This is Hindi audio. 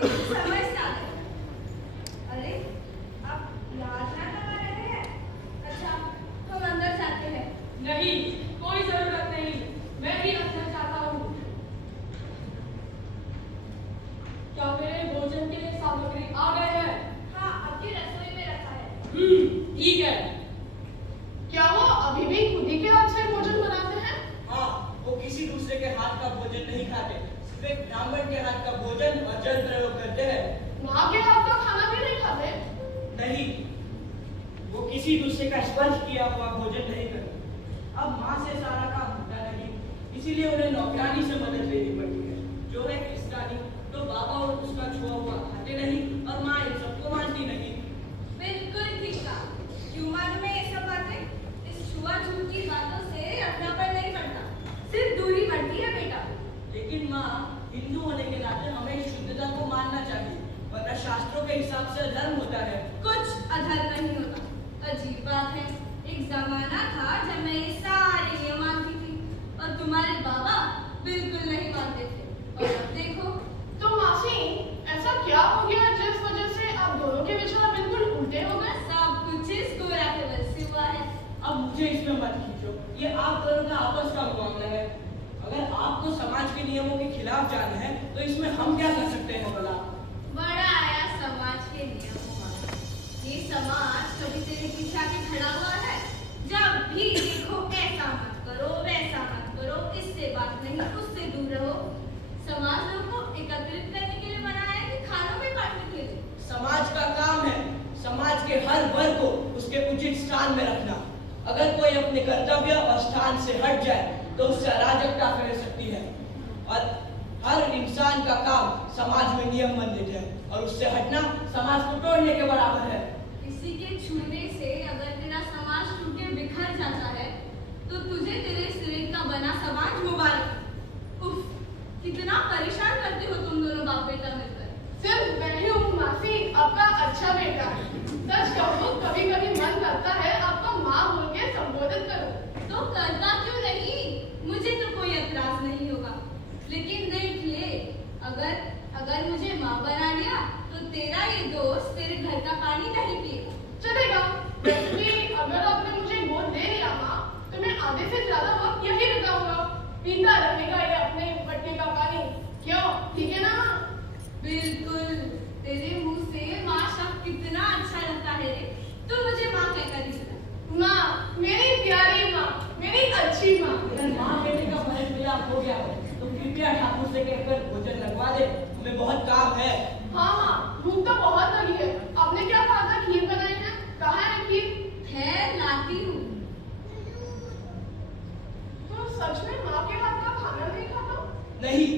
समझता है। अरे आप यातना करवा रहे हैं? अच्छा, हम अंदर जाते हैं। नहीं, कोई जरूरत नहीं, मैं भी अंदर जाता हूँ। क्या मेरे भोजन के लिए सामग्री आ गए हैं? हाँ, आपकी रसोई में रखा है। ठीक है। क्या वो अभी भी खुद ही के हाथ से भोजन बनाते हैं? हाँ, वो किसी दूसरे के हाथ का भोजन नहीं खाते, सिर्फ एक ब्राह्मण के हाथ का भोजन और जल प्रयोग करते हैं। माँ के हाथ का खाना भी नहीं खाते? नहीं, वो किसी दूसरे का स्पर्श किया हुआ भोजन नहीं करते। अब माँ से सारा काम होता नहीं, इसीलिए उन्हें नौकरानी से मदद लेनी पड़ती है, जो है क्रिस्तानी। तो बाबा और उसका छुआ हुआ खाते नहीं और माँ इन सबको मानती नहीं। बिल्कुल ठीक कहा। क्यों मालूम है ये सब बातें? इस छुआ-छूत की बातों से अपनापन नहीं बढ़ता, सिर्फ दूरी बढ़ती है बेटा। लेकिन माँ, हिंदू होने के नाते हमें शुद्धता को मानना चाहिए, वरना शास्त्रों के हिसाब से अधर्म होता है। कुछ अधर्म नहीं होता। अजीब बात है, एक जमाना था जब मैं ये सारे नियम मानती थी और तुम्हारे बाबा बिल्कुल नहीं मानते थे। और अब देखो। तो मासी, ऐसा क्या हो गया जिस वजह से आप दोनों के विचार बिल्कुल उल्टे हो गए? सब कुछ इस गोरा के वजह से हुआ है। अब मुझे इसमें मत खींचो, ये आप दोनों का आपस का मामला है। अगर आपको समाज के नियमों के खिलाफ जाना है, तो इसमें हम क्या कर सकते हैं भला? बड़ा आया समाज के नियमों वाला। ये समाज कभी तेरे पीछे आके खड़ा हुआ है? जब भी देखो ऐसा मत करो, वैसा मत करो, इससे बात नहीं, उससे दूर रहो। समाज लोगों को एकत्रित करने के लिए बनाया है कि खानों में बांटने के लिए? समाज का काम है समाज के हर वर्ग को उसके उचित स्थान में रखना। अगर कोई अपने कर्तव्य और स्थान से हट जाए तो उससे अराजकता फैल सकती है, और हर इंसान का काम समाज में नियम बंधित है, और उससे हटना समाज को तोड़ने के बराबर है। किसी के छूने से अगर तेरा समाज टूट के बिखर जाता है, तो तुझे तेरे सिरे का बना समाज मुबारक। उफ, कितना परेशान करते हो तुम दोनों बाप बेटा मिलकर। सिर्फ मैं ही हूँ मासी, आपका अच्छा बेटा। सच कहूँ, कभी कभी मन करता है आपको माँ बोल के संबोधित करूँ। तो करता क्यों नहीं? मुझे तो कोई ऐतराज नहीं होगा। लेकिन देख ले, अगर मुझे माँ बना लिया तो तेरा ये दोस्त तेरे घर का पानी नहीं पिएगा। चलेगा। वैसे भी अगर आपने मुझे गोद दे लिया माँ, तो मैं आधे से ज्यादा वक्त यही बिताऊंगा। पीता रहेगा ये अपने मटके का पानी। क्यों, ठीक है ना? बिल्कुल। तेरे मुंह से माँ शब्द कितना अच्छा लगता है रे। तू मुझे माँ कहकर ही सुना। माँ, मेरी प्यारी माँ, मेरी अच्छी माँ। अगर माँ बेटे का फर्ज मिलाप हो गया हो तो कृपया ठाकुर से कहकर भोजन लगवा दे, हमें बहुत काम है। हाँ हाँ, भूख तो बहुत लगी है। आपने क्या कहा था? खीर बनाई है? कहाँ है खीर? खैर लाती हूँ। तो सच में माँ के हाथ का खाना नहीं खाता? नहीं,